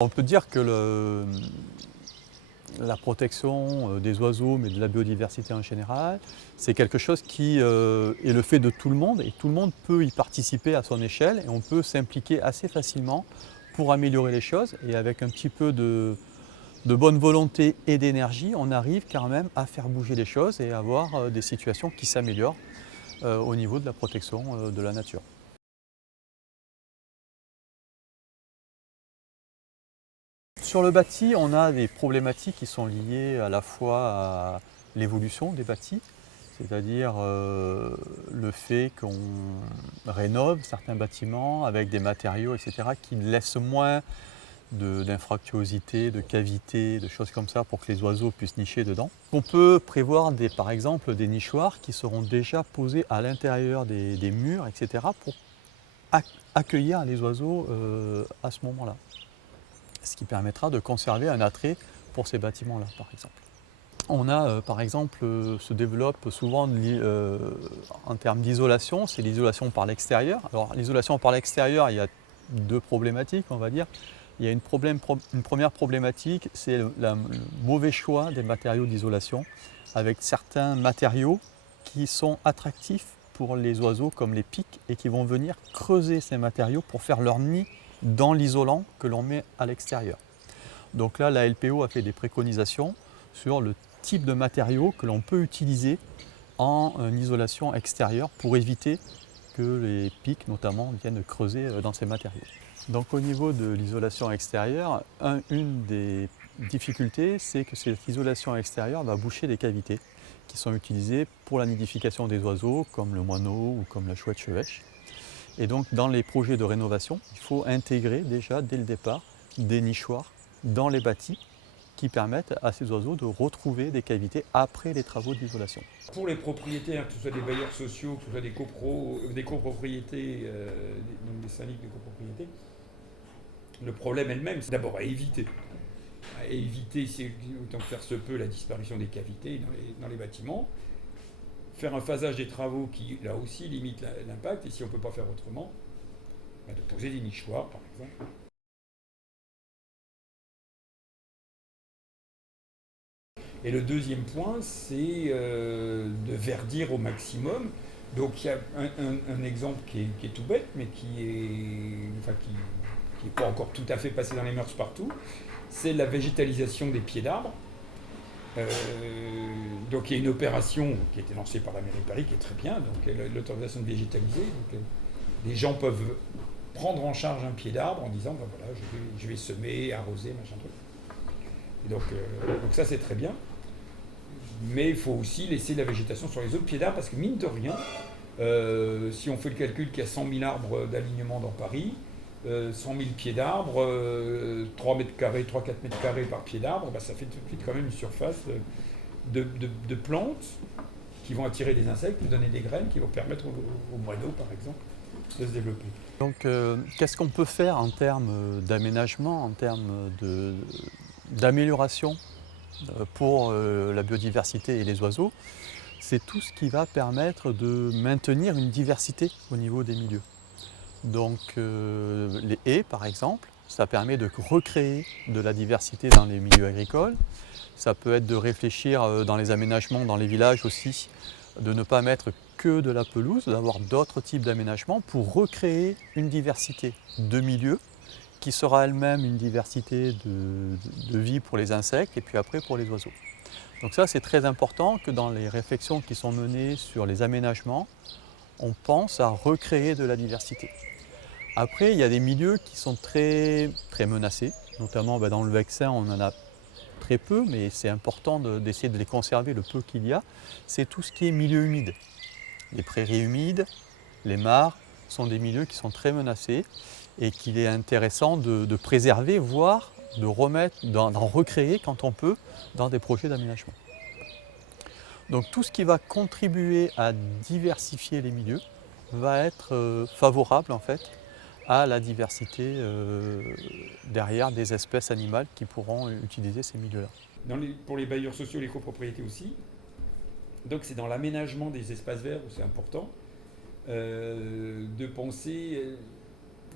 On peut dire que la protection des oiseaux, mais de la biodiversité en général, c'est quelque chose qui est le fait de tout le monde et tout le monde peut y participer à son échelle et on peut s'impliquer assez facilement pour améliorer les choses et avec un petit peu de bonne volonté et d'énergie, on arrive quand même à faire bouger les choses et avoir des situations qui s'améliorent au niveau de la protection de la nature. Sur le bâti, on a des problématiques qui sont liées à la fois à l'évolution des bâtis, c'est-à-dire le fait qu'on rénove certains bâtiments avec des matériaux, etc., qui laissent moins d'infractuosité, de cavités, de choses comme ça pour que les oiseaux puissent nicher dedans. On peut prévoir par exemple des nichoirs qui seront déjà posés à l'intérieur des murs, etc., pour accueillir les oiseaux à ce moment-là. Ce qui permettra de conserver un attrait pour ces bâtiments-là, par exemple. On a, par exemple, se développe souvent en termes d'isolation, c'est l'isolation par l'extérieur. Alors l'isolation par l'extérieur, il y a deux problématiques, on va dire. Il y a une première problématique, c'est le mauvais choix des matériaux d'isolation, avec certains matériaux qui sont attractifs pour les oiseaux, comme les pics, et qui vont venir creuser ces matériaux pour faire leur nid dans l'isolant que l'on met à l'extérieur. Donc là, la LPO a fait des préconisations sur le type de matériaux que l'on peut utiliser en isolation extérieure pour éviter que les pics notamment viennent creuser dans ces matériaux. Donc au niveau de l'isolation extérieure, une des difficultés, c'est que cette isolation extérieure va boucher des cavités qui sont utilisées pour la nidification des oiseaux comme le moineau ou comme la chouette chevêche. Et donc dans les projets de rénovation, il faut intégrer déjà dès le départ des nichoirs dans les bâtis qui permettent à ces oiseaux de retrouver des cavités après les travaux d'isolation. Pour les propriétaires, que ce soit des bailleurs sociaux, que ce soit des copropriétés, donc des syndics de copropriété, le problème elle-même, c'est d'abord à éviter. À éviter, c'est autant que faire se peut, la disparition des cavités dans les bâtiments. Faire un phasage des travaux qui, là aussi, limite l'impact. Et si on ne peut pas faire autrement, de poser des nichoirs, par exemple. Et le deuxième point, c'est de verdir au maximum. Donc il y a un exemple qui est tout bête, mais qui n'est pas encore tout à fait passé dans les mœurs partout, c'est la végétalisation des pieds d'arbres. Euh, donc il y a une opération qui a été lancée par la mairie de Paris qui est très bien, donc l'autorisation de végétaliser. Donc, les gens peuvent prendre en charge un pied d'arbre en disant ben voilà, je vais semer, arroser, machin truc. Et donc ça c'est très bien. Mais il faut aussi laisser de la végétation sur les autres pieds d'arbres parce que mine de rien, si on fait le calcul qu'il y a 100 000 arbres d'alignement dans Paris, 100 000 pieds d'arbres, 3 mètres carrés, 3-4 mètres carrés par pied d'arbre, bah, ça fait tout de suite quand même une surface de plantes qui vont attirer des insectes, donner des graines qui vont permettre aux moineaux, par exemple, de se développer. Donc qu'est-ce qu'on peut faire en termes d'aménagement, en termes d'amélioration pour la biodiversité et les oiseaux? C'est tout ce qui va permettre de maintenir une diversité au niveau des milieux. Donc les haies par exemple, ça permet de recréer de la diversité dans les milieux agricoles. Ça peut être de réfléchir dans les aménagements, dans les villages aussi, de ne pas mettre que de la pelouse, d'avoir d'autres types d'aménagements pour recréer une diversité de milieux qui sera elle-même une diversité de vie pour les insectes et puis après pour les oiseaux. Donc ça c'est très important que dans les réflexions qui sont menées sur les aménagements, on pense à recréer de la diversité. Après, il y a des milieux qui sont très menacés, notamment dans le Vexin, on en a très peu, mais c'est important d'essayer de les conserver le peu qu'il y a. C'est tout ce qui est milieu humide. Les prairies humides, les mares sont des milieux qui sont très menacés et qu'il est intéressant de préserver, voire de remettre, d'en recréer quand on peut dans des projets d'aménagement. Donc tout ce qui va contribuer à diversifier les milieux va être favorable en fait à la diversité derrière des espèces animales qui pourront utiliser ces milieux-là. Pour les bailleurs sociaux, les copropriétés aussi. Donc c'est dans l'aménagement des espaces verts où c'est important de penser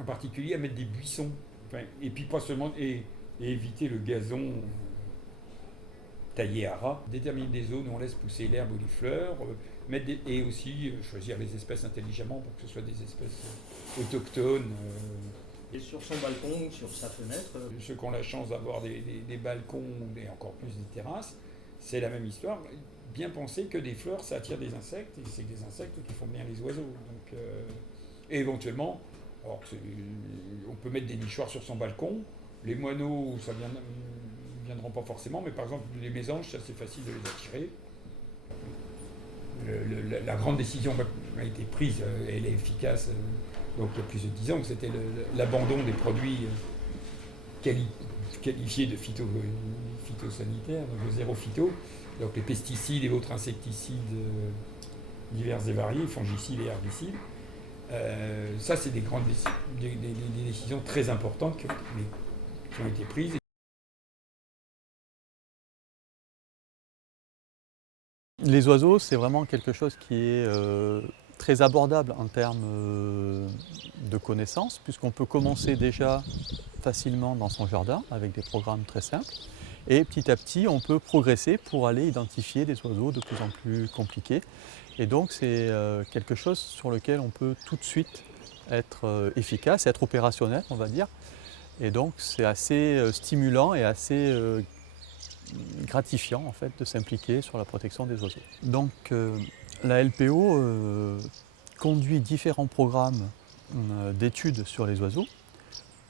en particulier à mettre des buissons Enfin, et puis pas seulement, et éviter le gazon taillé à ras, déterminer des zones où on laisse pousser l'herbe ou les fleurs, et aussi choisir les espèces intelligemment pour que ce soit des espèces autochtones. Et sur son balcon, sur sa fenêtre. Ceux qui ont la chance d'avoir des balcons et encore plus des terrasses, c'est la même histoire. Bien penser que des fleurs, ça attire des insectes, et c'est des insectes qui font bien les oiseaux. Donc, et éventuellement, alors on peut mettre des nichoirs sur son balcon. Les moineaux, ça ne viendront pas forcément, mais par exemple, les mésanges, c'est assez facile de les attirer. La grande décision a été prise, elle est efficace, donc il y a plus de 10 ans, c'était l'abandon des produits qualifiés de phytosanitaires, donc de zéro phyto, donc les pesticides et autres insecticides divers et variés, fongicides et herbicides. Ça, c'est des décisions très importantes qui ont été prises. Les oiseaux, c'est vraiment quelque chose qui est très abordable en termes de connaissances, puisqu'on peut commencer déjà facilement dans son jardin avec des programmes très simples. Et petit à petit, on peut progresser pour aller identifier des oiseaux de plus en plus compliqués. Et donc, c'est quelque chose sur lequel on peut tout de suite être efficace, être opérationnel, on va dire. Et donc, c'est assez stimulant et assez gratifiant en fait, de s'impliquer sur la protection des oiseaux. Donc, la LPO conduit différents programmes d'études sur les oiseaux,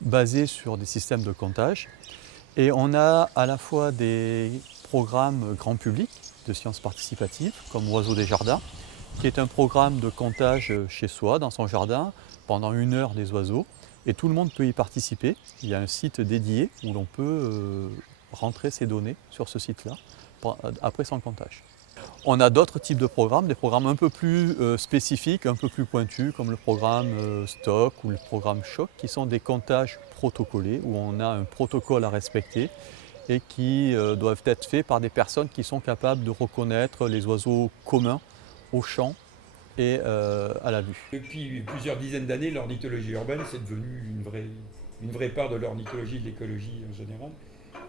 basés sur des systèmes de comptage. Et on a à la fois des programmes grand public de sciences participatives, comme Oiseaux des jardins, qui est un programme de comptage chez soi, dans son jardin, pendant 1 heure des oiseaux. Et tout le monde peut y participer. Il y a un site dédié où l'on peut rentrer ses données sur ce site-là, après son comptage. On a d'autres types de programmes, des programmes un peu plus spécifiques, un peu plus pointus, comme le programme Stock ou le programme Choc, qui sont des comptages protocolés, où on a un protocole à respecter et qui doivent être faits par des personnes qui sont capables de reconnaître les oiseaux communs au champ et à la vue. Depuis plusieurs dizaines d'années, l'ornithologie urbaine, c'est devenu une vraie part de l'ornithologie et de l'écologie en général.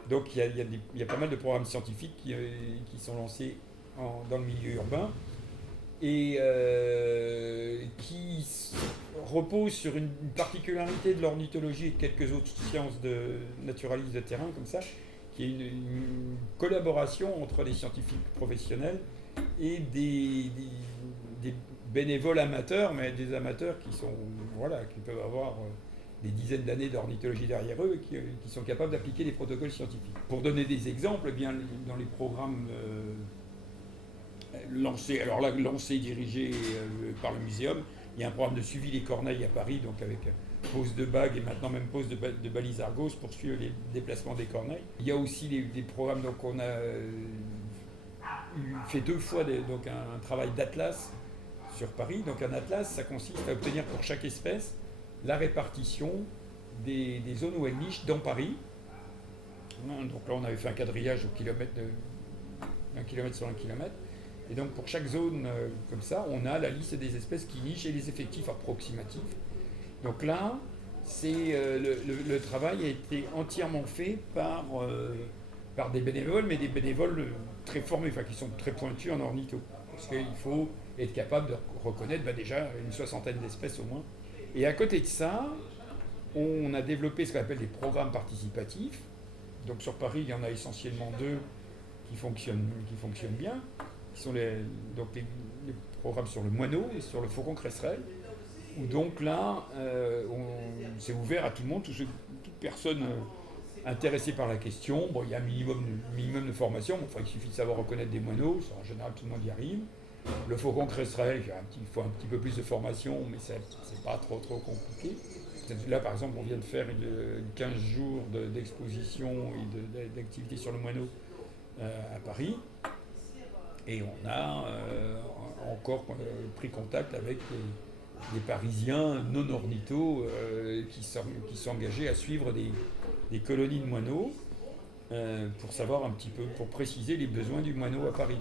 Donc il y a pas mal de programmes scientifiques qui sont lancés dans le milieu urbain et qui reposent sur une particularité de l'ornithologie et de quelques autres sciences naturalistes de terrain comme ça, qui est une collaboration entre des scientifiques professionnels et des bénévoles amateurs, mais des amateurs qui peuvent avoir des dizaines d'années d'ornithologie derrière eux et qui sont capables d'appliquer des protocoles scientifiques. Pour donner des exemples, eh bien, dans les programmes lancés et dirigés par le muséum, il y a un programme de suivi des corneilles à Paris, donc avec pose de bagues et maintenant même pose de balises Argos pour suivre les déplacements des corneilles. Il y a aussi des programmes, donc on a fait 2 fois un travail d'atlas sur Paris. Donc un atlas, ça consiste à obtenir pour chaque espèce la répartition des zones où elle niche dans Paris. Donc là, on avait fait un quadrillage au kilomètre d'un kilomètre sur 1 kilomètre. Et donc pour chaque zone comme ça, on a la liste des espèces qui nichent et les effectifs approximatifs. Donc là, le travail a été entièrement fait par des bénévoles, mais des bénévoles très formés, enfin qui sont très pointus en ornitho. Parce qu'il faut être capable de reconnaître déjà une 60aine d'espèces au moins. Et à côté de ça, on a développé ce qu'on appelle des programmes participatifs. Donc sur Paris, il y en a essentiellement 2 qui fonctionnent bien, qui sont les programmes sur le moineau et sur le faucon cresserelle, où donc là, c'est ouvert à tout le monde, toute personne intéressée par la question. Bon, il y a un minimum de formation, il suffit de savoir reconnaître des moineaux, en général tout le monde y arrive. Le faucon cresserelle, il faut un petit peu plus de formation, mais c'est pas trop compliqué. Là, par exemple, on vient de faire 15 jours d'exposition et d'activité sur le moineau à Paris. Et on a encore pris contact avec des Parisiens non ornithos qui sont engagés à suivre des colonies de moineaux pour savoir un petit peu, pour préciser les besoins du moineau à Paris.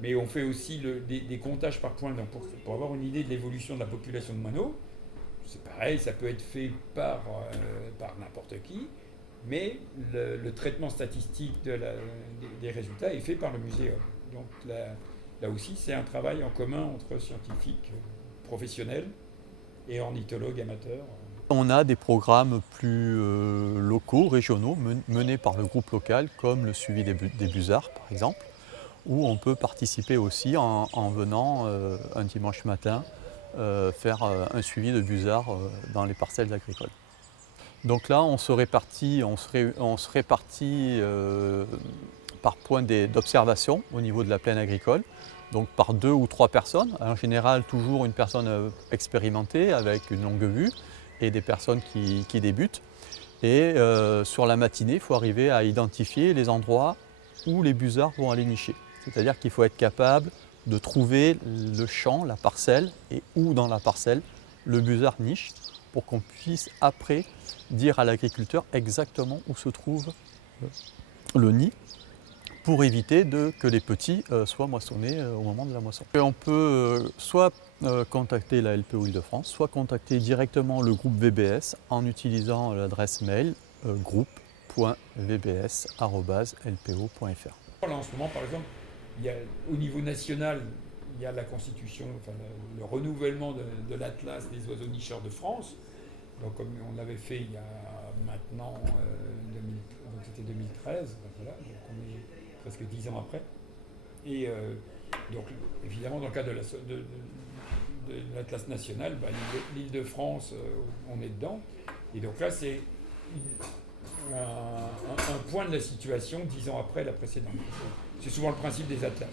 Mais on fait aussi des comptages par point, donc pour avoir une idée de l'évolution de la population de moineaux. c'est pareil, ça peut être fait par n'importe qui, mais le traitement statistique des résultats est fait par le muséum. Donc là aussi, c'est un travail en commun entre scientifiques professionnels et ornithologues amateurs. On a des programmes plus locaux, régionaux, menés par le groupe local, comme le suivi des busards, par exemple, où on peut participer aussi en venant un dimanche matin faire un suivi de busards dans les parcelles agricoles. Donc là, on se répartit par point d'observation au niveau de la plaine agricole, donc par 2 ou 3 personnes, en général toujours une personne expérimentée avec une longue vue et des personnes qui débutent. Et sur la matinée, il faut arriver à identifier les endroits où les busards vont aller nicher. C'est-à-dire qu'il faut être capable de trouver le champ, la parcelle, et où dans la parcelle le busard niche, pour qu'on puisse après dire à l'agriculteur exactement où se trouve le nid, pour éviter que les petits soient moissonnés au moment de la moisson. Et on peut soit contacter la LPO Île-de-France, soit contacter directement le groupe VBS en utilisant l'adresse mail groupe.vbs@lpo.fr. Là, en ce moment, par exemple, au niveau national, il y a la constitution, enfin, le renouvellement de l'Atlas des oiseaux nicheurs de France. Donc, comme on l'avait fait il y a maintenant, c'était 2013, voilà, donc on est presque 10 ans après. Et donc, évidemment, dans le cadre de l'Atlas national, l'Île-de-France, on est dedans. Et donc là, c'est un point de la situation 10 ans après la précédente. C'est souvent le principe des atlas.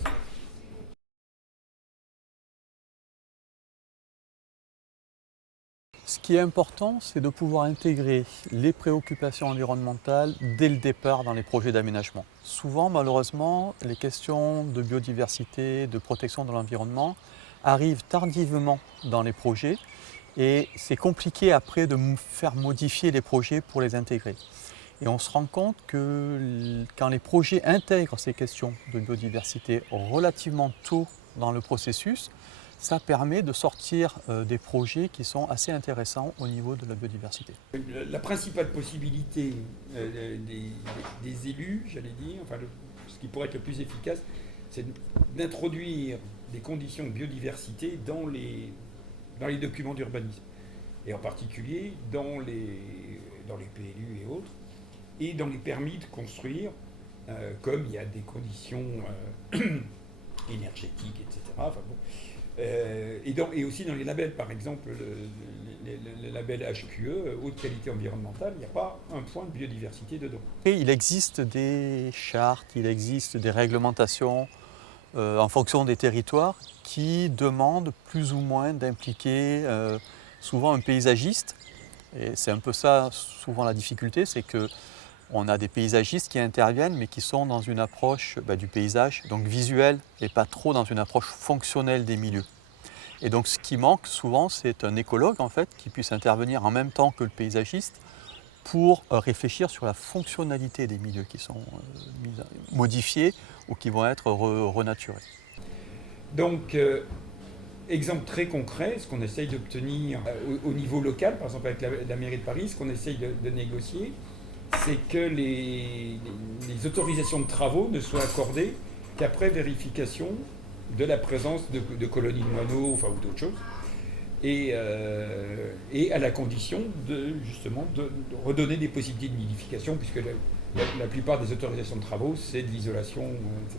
Ce qui est important, c'est de pouvoir intégrer les préoccupations environnementales dès le départ dans les projets d'aménagement. Souvent, malheureusement, les questions de biodiversité, de protection de l'environnement arrivent tardivement dans les projets et c'est compliqué après de faire modifier les projets pour les intégrer. Et on se rend compte que quand les projets intègrent ces questions de biodiversité relativement tôt dans le processus, ça permet de sortir des projets qui sont assez intéressants au niveau de la biodiversité. La principale possibilité des élus, j'allais dire, enfin ce qui pourrait être le plus efficace, c'est d'introduire des conditions de biodiversité dans les documents d'urbanisme. Et en particulier dans les PLU et autres, et dans les permis de construire, comme il y a des conditions énergétiques, etc. Enfin, bon. Et aussi dans les labels, par exemple, le label HQE, haute qualité environnementale, il n'y a pas un point de biodiversité dedans. Et il existe des chartes, il existe des réglementations en fonction des territoires qui demandent plus ou moins d'impliquer souvent un paysagiste. Et c'est un peu ça, souvent la difficulté, c'est que on a des paysagistes qui interviennent, mais qui sont dans une approche du paysage, donc visuelle, et pas trop dans une approche fonctionnelle des milieux. Et donc ce qui manque souvent, c'est un écologue en fait, qui puisse intervenir en même temps que le paysagiste pour réfléchir sur la fonctionnalité des milieux qui sont modifiés ou qui vont être renaturés. Donc, exemple très concret, ce qu'on essaye d'obtenir au niveau local, par exemple avec la mairie de Paris, ce qu'on essaye de négocier, c'est que les autorisations de travaux ne soient accordées qu'après vérification de la présence de colonies de moineaux, enfin, ou d'autres choses, et à la condition justement de redonner des possibilités de nidification, puisque la plupart des autorisations de travaux, c'est de l'isolation, etc.